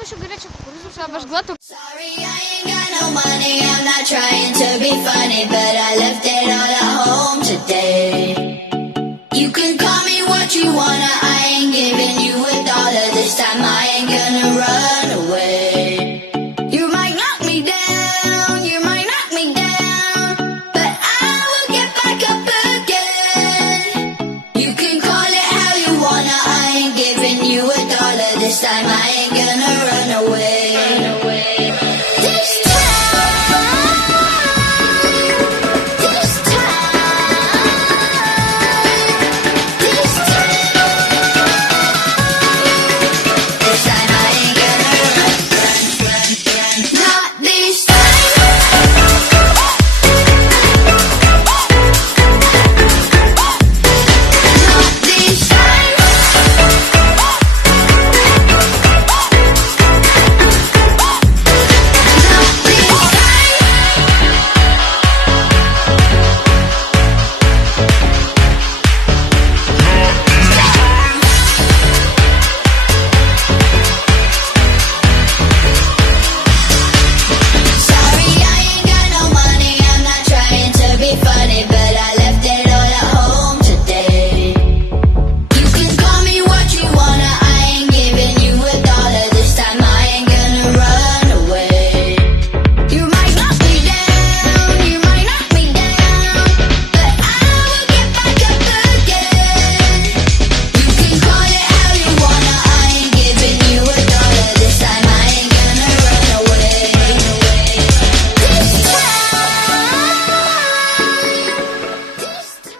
помощью горячей кукурузы обожгла, то... Sorry, I ain't got no money, I'm not trying to be funny, but I left it all at home today. You can call me what you wanna, I ain't giving you $1 this time, I ain't gonna run away. You might knock me down, you might knock me down, but I will get back up again. You can call it how you wanna, I ain't giving you $1 this time, I ain't